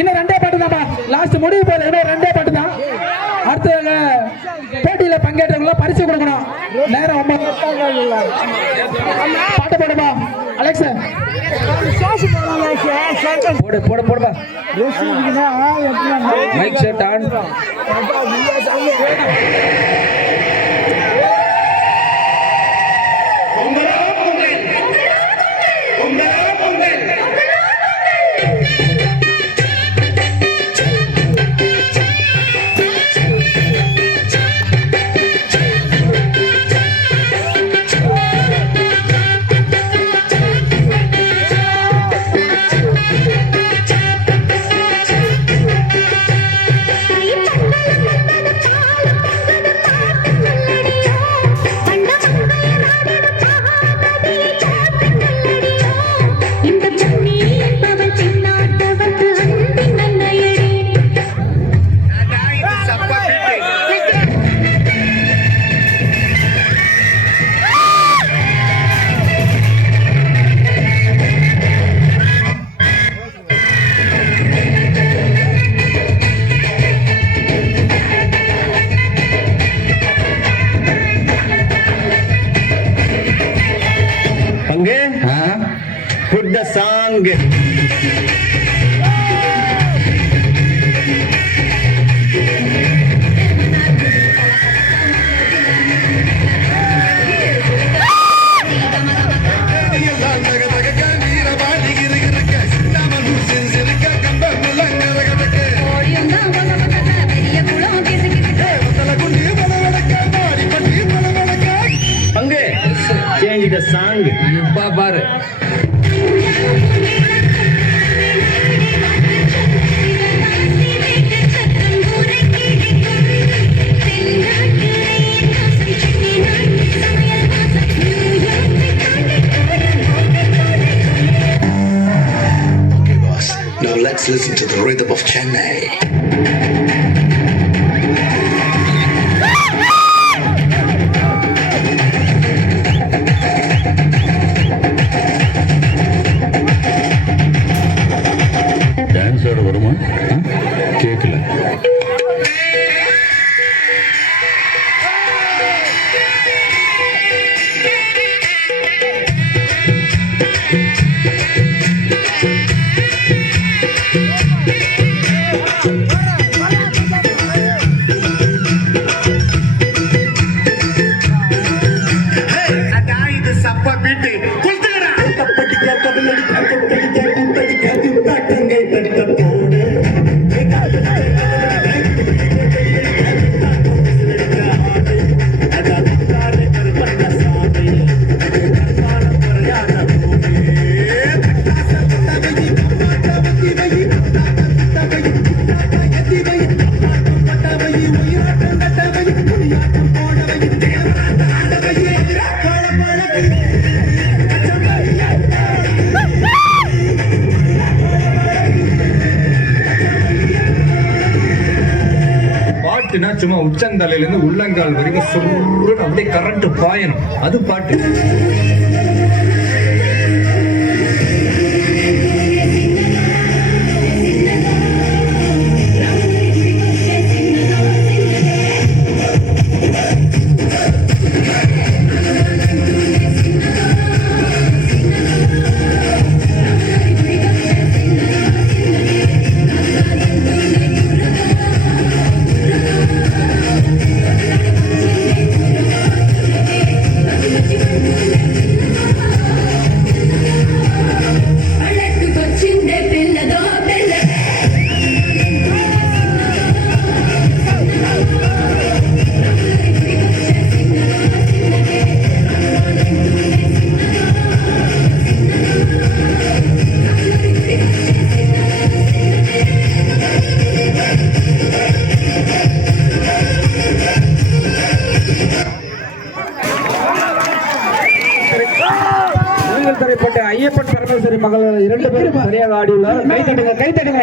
இன்னும் ரெண்டே பாட்டு தான்ப்பா. லாஸ்ட் முடிவு போகுது. இன்னும் ரெண்டே பாட்டு தான். அடுத்த போட்டியில பங்கேற்றவங்கள பரிசு கொடுக்கணும். நேரம் பாட்டு போடுப்பா அலெக்ஸ். போடு போடு போடுப்பா. Mike set on. Put the song. Change the song. பாரு. Now let's listen to the rhythm of Chennai. டான்ஸோட வருமா கேட்கல. பாட்டுனா சும்மா உச்சந்தலையில இருந்து உள்ளங்கால் வரைக்கும் சுருன்னு அப்படியே கரண்ட் பாயணும், அது பாட்டு. ஐயப்பன் பரமேஸ்வரி மகள் 2 பேரும் சரியாக ஆடியுள்ளார். கை தட்டுங்க, கை தட்டுங்க.